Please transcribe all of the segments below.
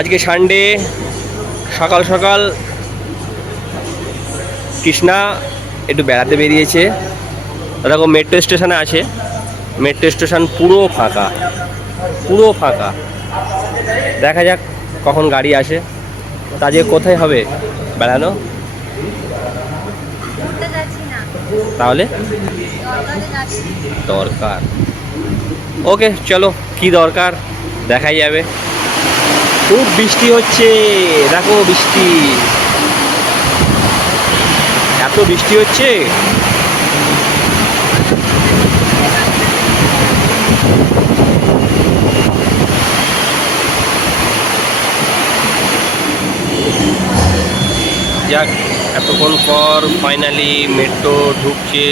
আজকে সানডে সকাল সকাল কৃষ্ণা একটু বেড়াতে বেরিয়েছে। দেখো মেট্রো স্টেশনে আছে। মেট্রো স্টেশন পুরো ফাঁকা। পুরো ফাঁকা। দেখা যাক কখন গাড়ি আসে। তা আজকে কোথায় হবে বেড়ানো? তাহলে? দরকার ওকে চলো কি দরকার? দেখাই যাবে। খুব বৃষ্টি হচ্ছে। দেখো বৃষ্টি। এত বৃষ্টি হচ্ছে। যাক এতক্ষণ পর ফাইনালি মেট্রো ঢুকছে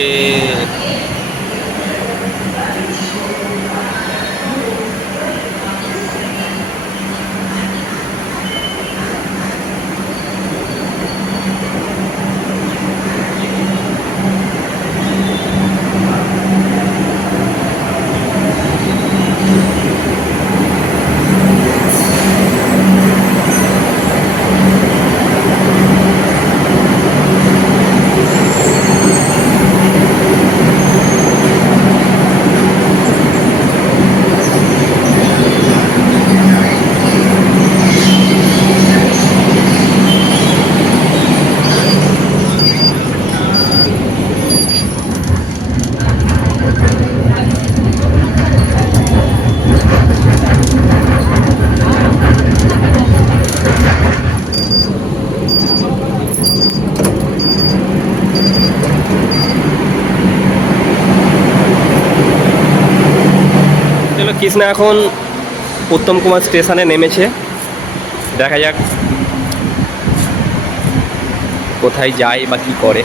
চলো কৃষ্ণা এখন উত্তম কুমার স্টেশনে নেমেছে। দেখা যাক কোথায় যায় বা কী করে।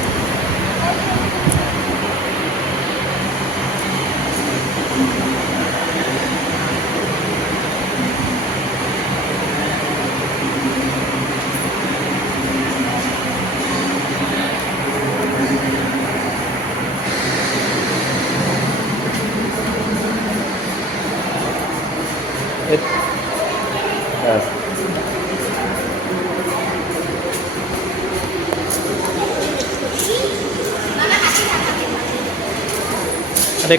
আরে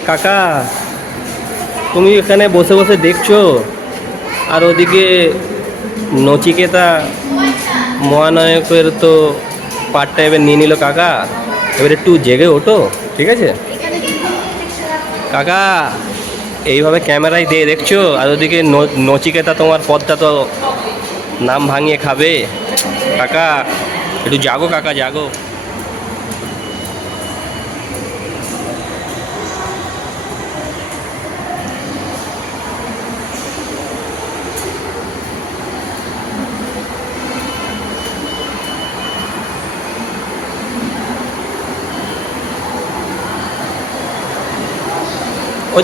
কাকা, তুমি এখানে বসে বসে দেখছ? আর ওদিকে নচিকেতা মহানায়কের তো পার্টটা এবার নিয়ে নিল কাকা। এবার একটু জেগে ওঠো, ঠিক আছে? কাকা এইভাবে ক্যামেরায় দিয়ে দেখছ? আর ওদিকে নচিকেতা তোমার পদটা তো নাম ভাঙিয়ে খাবে। কাকা, একটু জাগো কাকা, জাগো ওই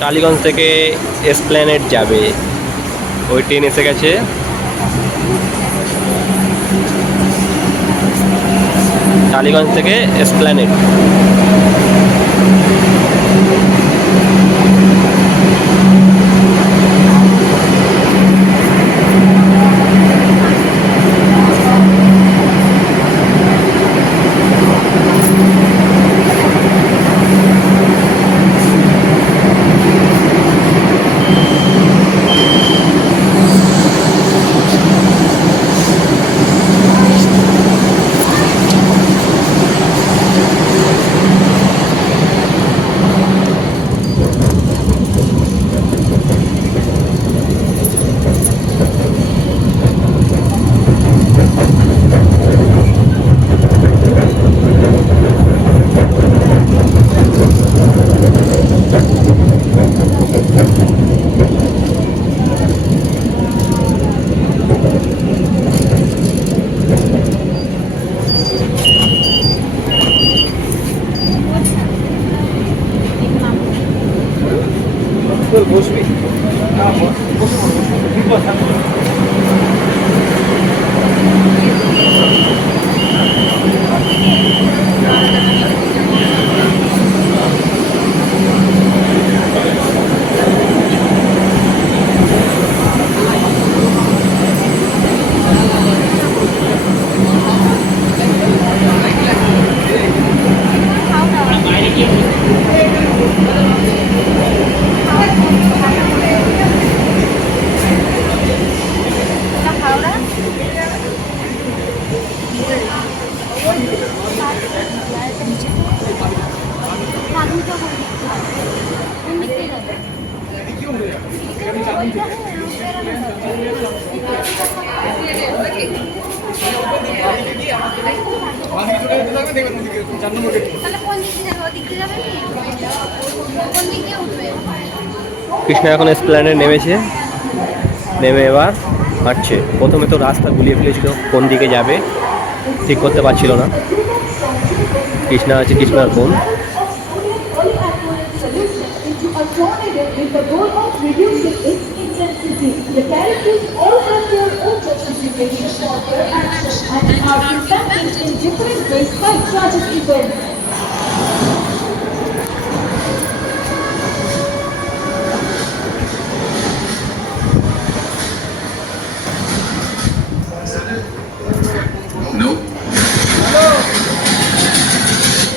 টালিগঞ্জ থেকে এসপ্ল্যানেড যাবে। ওই ট্রেন এসে গেছে। টালিগঞ্জ থেকে Esplanade Dur boş ver. Tamam boş ver. Boş ver. Bir bakalım. Krishna এখন এক্সপ্লেনে নেমেছে। নেমে এবার হাঁটছে। প্রথমে তো রাস্তা গুলিয়ে ফেলেছিল, কোন দিকে যাবে ঠিক করতে পারছিল না। কৃষ্ণ আছে, কৃষ্ণার বোন। Justification for their action and are in different ways by tragic events. Nope.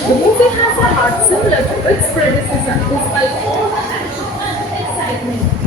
The movie has a similar to its predecessor, despite all the action and excitement.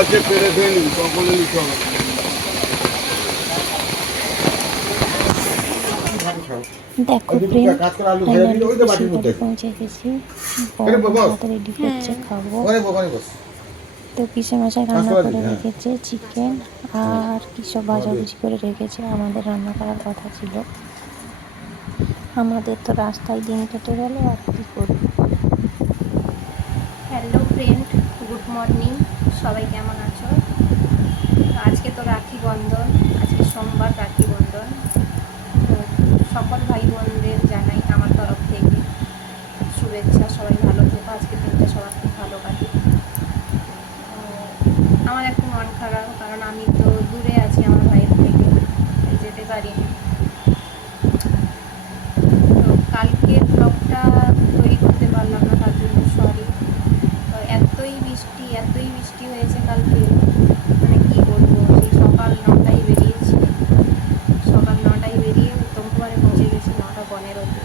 আছে পেরে খেয়ে নিন নিতে হবে। দেখো পৌঁছে গেছি। রেডি করছে খাব। তো পিসে মশাই রান্না করে হ্যাঁ। রেখেছে চিকেন আর কি সব ভাজাভুজি করে রেখেছে আমাদের রান্না করার কথা ছিল। আমাদের তো রাস্তায় দিন কেটে গেল আর কি করব? হ্যালো ফ্রেন্ড গুড মর্নিং সবাই কেমন আছো? আজকে তো রাখি বন্ধন আজকে সোমবার রাখি বন্ধন। সকল ভাই বোনদের জানাই আমার তরফ থেকে শুভেচ্ছা সবাই ভালো থেকো আজকে দিনটা সবার খুব ভালো কাটে তো আমার একটু মন খারাপ কারণ আমি তো দূরে আছি আমার ভাইয়ের থেকে তাই যেতে পারিনি তো কালকে ব্লগটা তৈরি করতে পারলাম না তার জন্য সরি তো এতই বৃষ্টি এতই বৃষ্টি হয়েছে কালকে মানে কি বলব সেই সকাল নটায় বেরিয়েছি সকাল নটায় বেরিয়ে উত্তমকুমারে পৌঁছে গেছি নটা পনেরোতে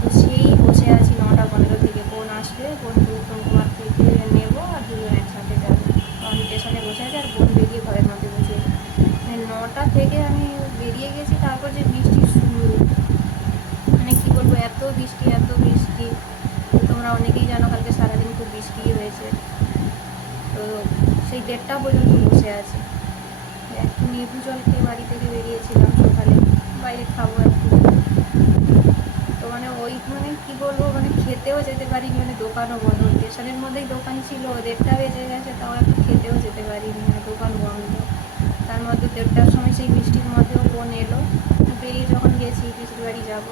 তো সেই বসে আছি নটা পনেরো থেকে বোন আসবে বোন উত্তমকুমার থেকে নেব আর দুজন একসাথে যাব তো আমি স্টেশনে বসে আছি আর বোন বেরিয়ে ঘরের মধ্যে বসে আছে। মানে নটা থেকে আমি বেরিয়ে গেছি তারপর যে বৃষ্টি শুরু মানে কি বলব এত বৃষ্টি এত বৃষ্টি তো তোমরা অনেকেই জানো কালকে সারাদিন খুব বৃষ্টি হয়েছে তো সেই দেড়টা পর্যন্ত বসে আছি। একটু লেবু জল খেয়ে বাড়ি থেকে বেরিয়েছিলাম সকালে, বাইরে খাব একটু তো মানে ওই মানে কি বলব মানে খেতেও যেতে পারিনি মানে দোকানও বন্ধ। স্টেশনের মধ্যেই দোকান ছিল দেড়টা বেজে গেছে, তাও একটু খেতেও যেতে পারিনি মানে দোকান বন্ধ। তার মধ্যে দেড়টার সময় সেই বৃষ্টির মধ্যেও বোন এলো। বেরিয়ে যখন গেছি, পিসির বাড়ি যাব,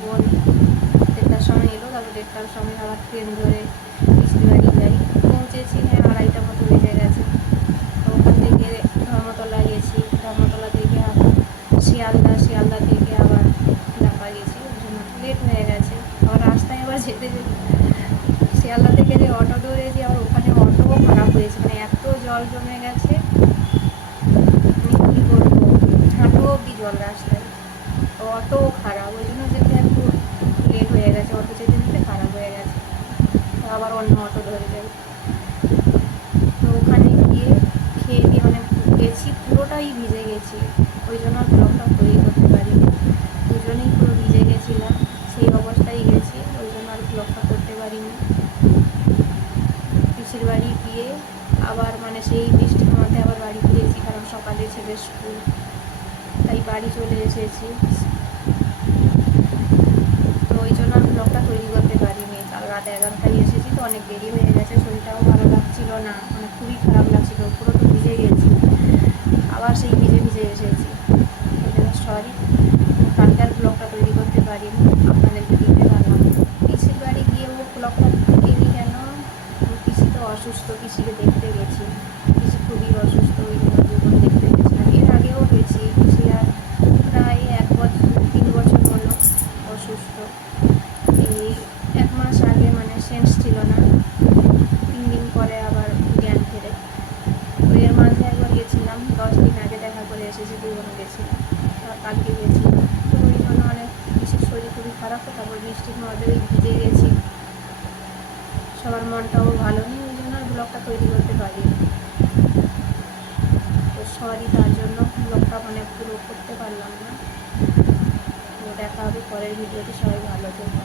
বোন দেড়টার সময় এলো, তারপর দেড়টার সময় আবার ট্রেন ধরে পিসির বাড়ি যাই। পৌঁছেছি হ্যাঁ আড়াইটা মতো বেজে গেছে তো ওখান থেকে ধর্মতলা গেছি ধর্মতলা থেকে আবার শিয়ালদা থেকে আবার ঢাকা গেছি ওই জন্য লেট হয়ে গেছে। আবার রাস্তায় আবার যেতে যেতে শিয়ালদা থেকে যে অটো ধরে যে আবার ওখানে অটোও খারাপ হয়েছে। মানে এত জল জমে গেছে মানে কী বলব হাঁটু অব্দি জল রাস্তায় তো অটোও খারাপ ওই জন্য যেতে একটু লেট হয়ে গেছে অটো যেতে যেতে খারাপ হয়ে গেছে তো আবার অন্য অটো ধরে যাই তো ওখানে গিয়ে খেয়ে দিয়ে মানে গেছি পুরোটাই ভিজে গেছি ওই জন্য আর ব্লগটা তৈরি করতে পারিনি দুজনেই পুরো ভিজে গেছিলাম সেই অবস্থায় গেছি ওই জন্য আর ব্লগটা করতে পারিনি পিসির গিয়ে আবার মানে সেই বৃষ্টির মধ্যে আবার বাড়ি ফিরেছি, কারণ সকালে ছেলে স্কুল। তাই বাড়ি চলে এসেছি। তো ওই জন্য আর ব্লগটা তৈরি করতে পারিনি। কাল রাত এগারোটায় এসেছি তো অনেক দেরি হয়ে গেছে, শরীরটাও ভালো লাগছিল না মানে খুবই খারাপ লাগছিল, পুরো তো ভিজে গেছি। আবার সেই ভিজে ভিজে এসেছি। সরি কালকে আর ব্লগটা তৈরি করতে পারিনি আপনাদেরকে দিতে পারলাম না। পিসির বাড়ি গিয়ে ও ব্লগটা দিইনি কেন পিসি তো অসুস্থ পিসিকে দেখতে গেছি। পিসি খুবই অসুস্থ, ওই দুজন দেখতে গেছিলাম এর আগেও গেছি পিসি আর প্রায় এক বছর, তিন বছর হলো অসুস্থ। এই এক মাস আগে মানে সেন্স ছিল না। তিন দিন পরে আবার জ্ঞান ফেরে। তো এর মাঝে একবার গেছিলাম, দশ দিন আগে দেখা করে এসেছি, দুজন গেছিলাম। কালকে গেছিলাম। তো ওই জন্য অনেক বিশেষ শরীর খুবই খারাপ, তারপর বৃষ্টির মধ্যে ভিজে গেছি। সবার মনটাও ভালো নেই। ব্লগটা তৈরি করতে পারি। তো সরি, তার জন্য ব্লগটা মানে পুরো করতে পারলাম না। দেখা হবে পরের ভিডিওতে সবাই ভালো থেকো।